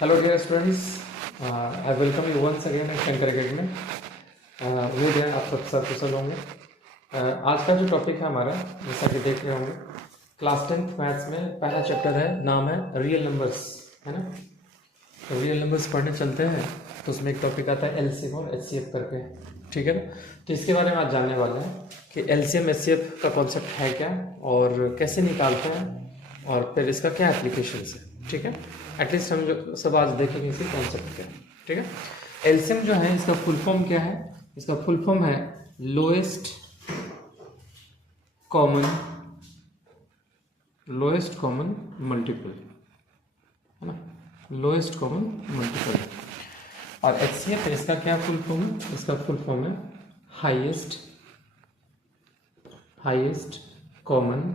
Hello dear students, I welcome you once again at Shankar Academy. उम्मीद है आप सब कुशल होंगे। आज का जो टॉपिक है हमारा, जैसा कि देख रहे होंगे, क्लास 10th मैथ्स में पहला चैप्टर है, नाम है रियल नंबर्स, है ना। तो रियल नंबर्स पढ़ने चलते हैं, तो उसमें एक टॉपिक आता है एलसीएम और एचसीएफ करके, ठीक है ना। तो इसके बारे में आज जानने वाले हैं कि एलसीएम एचसीएफ का कॉन्सेप्ट है क्या और कैसे निकालते हैं और फिर इसका क्या एप्लीकेशन है, ठीक है। एटलीस्ट हम जो सब आज देखेंगे इसी कॉन्सेप्ट के, ठीक है। एलसीएम जो है इसका फुल फॉर्म क्या है? इसका फुल फॉर्म है लोएस्ट कॉमन मल्टीपल, है ना, लोएस्ट कॉमन मल्टीपल। और एचसीएफ है, इसका क्या फुल फॉर्म है? इसका फुल फॉर्म है हाईएस्ट कॉमन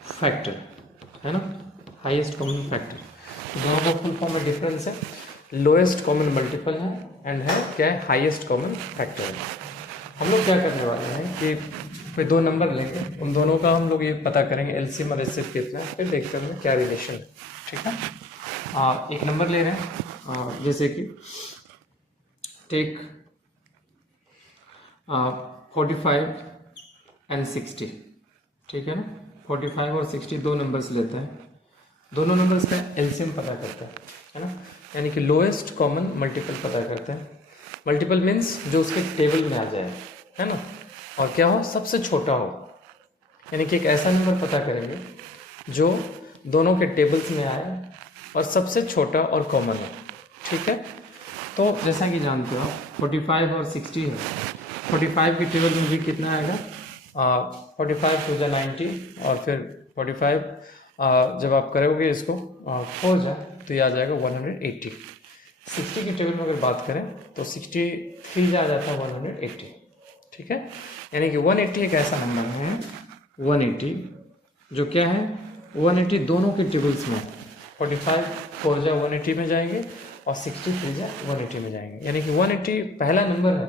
फैक्टर, है ना, हाईएस्ट कॉमन फैक्टर। दोनों का फुल फॉर्म में डिफरेंस है, लोएस्ट कॉमन मल्टीपल है एंड है क्या है, हाईएस्ट कॉमन फैक्टर है। हम लोग क्या करने वाले हैं कि फिर दो नंबर लेंगे, उन दोनों का हम लोग ये पता करेंगे एलसीएम और एचसीएफ कितना है, फिर देखते हैं क्या रिलेशन है, ठीक है। एक नंबर ले रहे हैं, जैसे कि टेक 45 एंड 60, ठीक है ना। 45 और 60 दो नंबर्स लेते हैं, दोनों नंबर्स का एलसीएम पता करते हैं, है ना, यानी कि लोएस्ट कॉमन मल्टीपल पता करते हैं। मल्टीपल मीन्स जो उसके टेबल में आ जाए, है ना, और क्या हो, सबसे छोटा हो, यानी कि एक ऐसा नंबर पता करेंगे जो दोनों के टेबल्स में आए और सबसे छोटा और कॉमन है, ठीक है। तो जैसा कि जानते हो 45 और 60 है, 45 के टेबल में भी कितना आएगा, 45 टू 90, और फिर 45 जब आप करोगे इसको 4 जाए तो ये आ जाएगा 180। 60 के टेबल में अगर बात करें तो 63 आ जाता है 180, ठीक है। यानी कि 180 एक ऐसा नंबर है, 180 जो क्या है, 180 दोनों के टेबल्स में, 45 4 जा 180 में जाएंगे और 63 जा 180 में जाएंगे, यानी कि 180 पहला नंबर है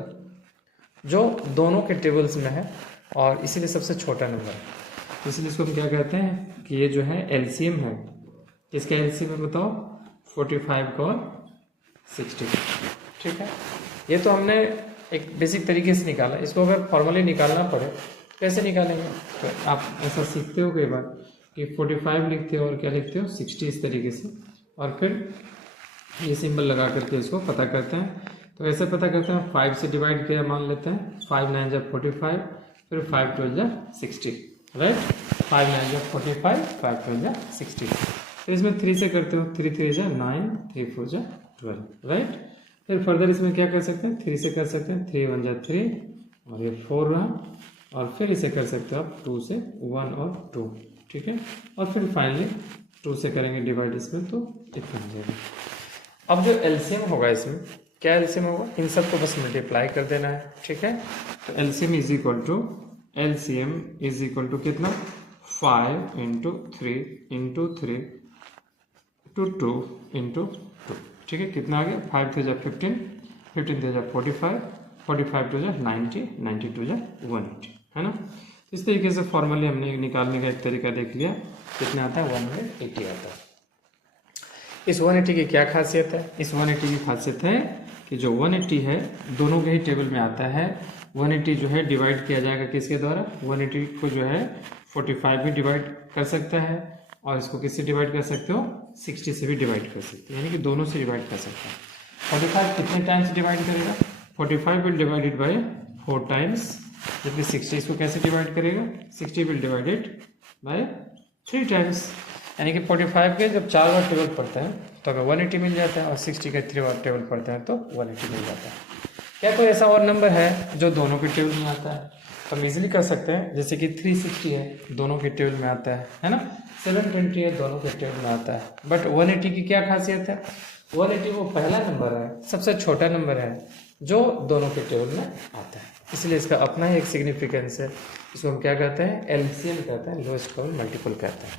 जो दोनों के टेबल्स में है और इसीलिए सबसे छोटा नंबर है। इसलिए इसको हम क्या कहते हैं कि ये जो है एलसीएम है। इसका एलसीएम है बताओ, 45 का और 60, ठीक है। ये तो हमने एक बेसिक तरीके से निकाला, इसको अगर फॉर्मली निकालना पड़े कैसे निकालेंगे, तो आप ऐसा सीखते हो कई बार कि 45 लिखते हो और क्या लिखते हो 60 इस तरीके से, और फिर ये सिंबल लगा करके इसको पता करते हैं। तो ऐसे पता करते हैं, 5 से डिवाइड किया मान लेते हैं, 5 9 जा 45, फिर 5 12 जा 60, राइट। 5 9 जा 45, 5 12 जा 60। फिर इसमें 3 से करते हो, 3 3 जा 9, 3 4 जा 12, राइट। फिर फर्दर इसमें क्या कर सकते हैं, 3 से कर सकते हैं, 3 1 जा 3 और ये 4 रहा, और फिर इसे कर सकते हो आप 2 से 1 और 2, ठीक है। और फिर फाइनली 2 से करेंगे डिवाइड इसमें तो इतना हो जाएगा। अब जो एलसीएम होगा, इसमें क्या एलसीएम होगा, इन सब को बस मल्टीप्लाई कर देना है, ठीक है। तो एलसीएम इज इक्वल टू कितना, 5 इंटू 3 इंटू 3 टू 2 इंटू 2, ठीक है। कितना आ गया, 5 3 जा 15, 15 3 जा 45, 45 2 जा 90, 90 2 जा 180, है ना। इस तरीके से फॉर्मली हमने निकालने का एक तरीका देख लिया, कितना आता है 180 आता है। इस 180 की क्या खासियत है, इस 180 की खासियत है कि जो 180 है दोनों के ही टेबल में आता है। 180 जो है डिवाइड किया जाएगा किसके द्वारा, 180 को जो है 45 भी डिवाइड कर सकता है और इसको किससे डिवाइड कर सकते हो, 60 से भी डिवाइड कर सकते हो, यानी कि दोनों से डिवाइड कर सकते हैं। 45 कितने टाइम्स डिवाइड करेगा, 45 विल डिवाइडेड बाय 4 टाइम्स, जबकि 60 इसको कैसे डिवाइड करेगा, 60 विल डिवाइडेड बाय 3 टाइम्स, यानी कि 45 के जब 4 बार टेबल पढ़ते हैं तो अगर 180 मिल जाता है और 60 के 3 बार टेबल पढ़ते हैं तो 180 मिल जाता है। क्या कोई ऐसा और नंबर है जो दोनों के टेबल में आता है, तो हम इजीली कर सकते हैं, जैसे कि 360 है दोनों के टेबल में आता है ना, 720 है दोनों के टेबल में आता है। बट 180 की क्या खासियत है, 180 वो पहला नंबर है, सबसे छोटा नंबर है जो दोनों के टेबल में आता है, इसलिए इसका अपना ही एक सिग्निफिकेंस है। इसको हम क्या कहते हैं, एलसीएम कहते हैं, लोएस्ट कॉमन मल्टीपल कहते हैं।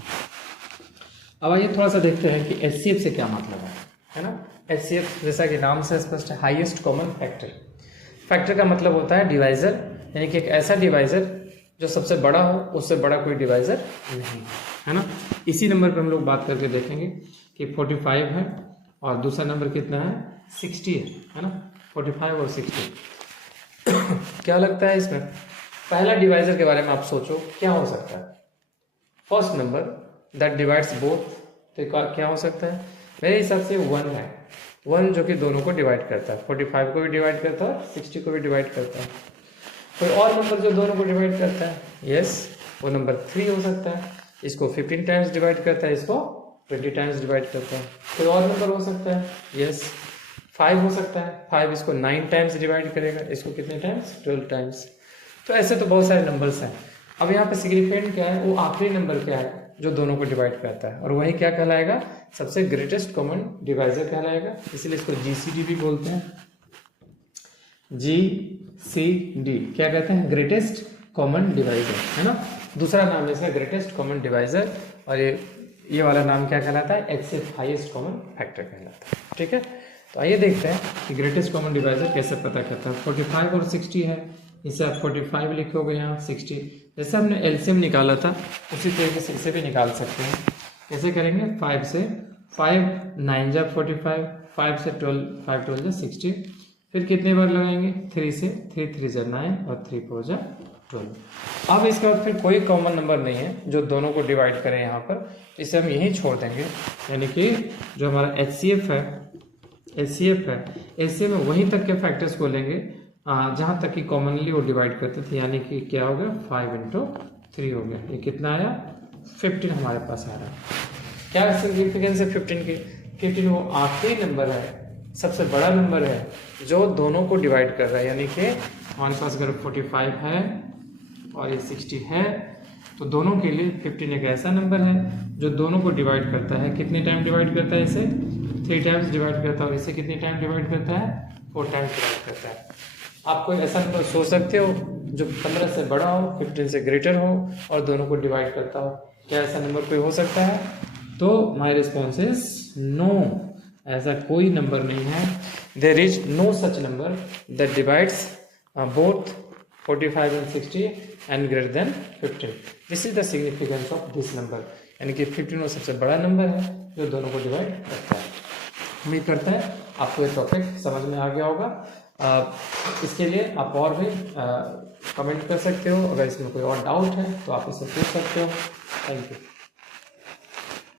अब आइए थोड़ा सा देखते हैं कि एचसीएफ से क्या मतलब है ना। एचसीएफ जैसा कि नाम से स्पष्ट है, हाईएस्ट कॉमन फैक्टर। फैक्टर का मतलब होता है डिवाइजर, यानी कि एक ऐसा डिवाइजर जो सबसे बड़ा हो, उससे बड़ा कोई डिवाइजर नहीं, है ना। इसी नंबर पर हम लोग बात करके देखेंगे कि 45 है और दूसरा नंबर कितना है 60 है ना, 45 और 60। क्या लगता है इसमें पहला डिवाइजर के बारे में आप सोचो क्या हो सकता है। First number that divides both, तो क्या हो सकता है मेरे हिसाब से 1 है, 1 जो कि दोनों को डिवाइड करता है, 45 को भी डिवाइड करता है 60 को भी डिवाइड करता है। कोई और नंबर जो दोनों को डिवाइड करता है, यस वो नंबर 3 हो सकता है, इसको 15 टाइम्स डिवाइड करता है, इसको 20 टाइम्स डिवाइड करता है। कोई और नंबर हो सकता है, यस 5 हो सकता है, 5 इसको 9 टाइम्स डिवाइड करेगा, इसको कितने टाइम्स 12 टाइम्स। तो ऐसे तो बहुत सारे नंबर्स हैं। अब यहाँ पे सिग्निफिकेंट क्या है, वो आखिरी नंबर क्या है जो दोनों को डिवाइड करता है, और वही क्या कहलाएगा सबसे ग्रेटेस्ट कॉमन डिवाइजर कहलाएगा, इसलिए इसको जीसीडी भी बोलते हैं। जीसीडी क्या कहते हैं, ग्रेटेस्ट कॉमन डिवाइजर है ना, दूसरा नाम है इसका ग्रेटेस्ट कॉमन डिवाइजर, और ये वाला नाम क्या कहलाता है, एचसीएफ हाईएस्ट कॉमन फैक्टर कहलाता है। ठीक है, तो आइए देखते हैं कि ग्रेटेस्ट कॉमन डिवाइजर कैसे पता करता है। 45 और 60 है, इसे आप 45 लिखोगे यहाँ 60, जैसे हमने एलसीएम निकाला था उसी तरीके से इसे भी निकाल सकते हैं। कैसे करेंगे, 5 से 5 9 जा 45, 5 से 12 5 12 जा 60, फिर कितने बार लगाएंगे 3 से 3 3 जा 9 और 3 4 जा 12। अब इसका फिर कोई कॉमन नंबर नहीं है जो दोनों को डिवाइड करें यहाँ पर, इसे हम यहीं छोड़ देंगे, यानी कि जो हमारा एचसीएफ है एचसीएफ में वहीं तक के फैक्टर्स को लेंगे जहाँ तक कि कॉमनली वो डिवाइड करते थे, यानी कि क्या हो गया 5 × 3 हो गया, ये कितना आया 15 हमारे पास आ रहा है। क्या सिग्निफिकेंस है 15 की, 15 वो आखिरी नंबर है, सबसे बड़ा नंबर है जो दोनों को डिवाइड कर रहा है, यानी कि हमारे पास अगर 45 है और ये 60 है तो दोनों के लिए 15 एक ऐसा नंबर है जो दोनों को डिवाइड करता है। कितने टाइम डिवाइड करता है, इसे 3 टाइम्स डिवाइड करता है, और इसे कितने टाइम डिवाइड करता है 4 टाइम्स डिवाइड करता है। आप कोई ऐसा नंबर सोच सकते हो जो 15 से बड़ा हो, 15 से ग्रेटर हो और दोनों को डिवाइड करता हो, क्या ऐसा नंबर कोई हो सकता है? तो माई रिस्पॉन्स इज नो, ऐसा कोई नंबर नहीं है। There is no such number that divides both 45 and 60 and greater than 15. This is the significance of this number, यानी कि 15 वो सबसे बड़ा नंबर है जो दोनों को डिवाइड करता है। उम्मीद करता है आपको ये टॉपिक समझ में आ गया होगा। इसके लिए आप और भी कमेंट कर सकते हो, अगर इसमें कोई और डाउट है तो आप इसे पूछ सकते हो। Thank you.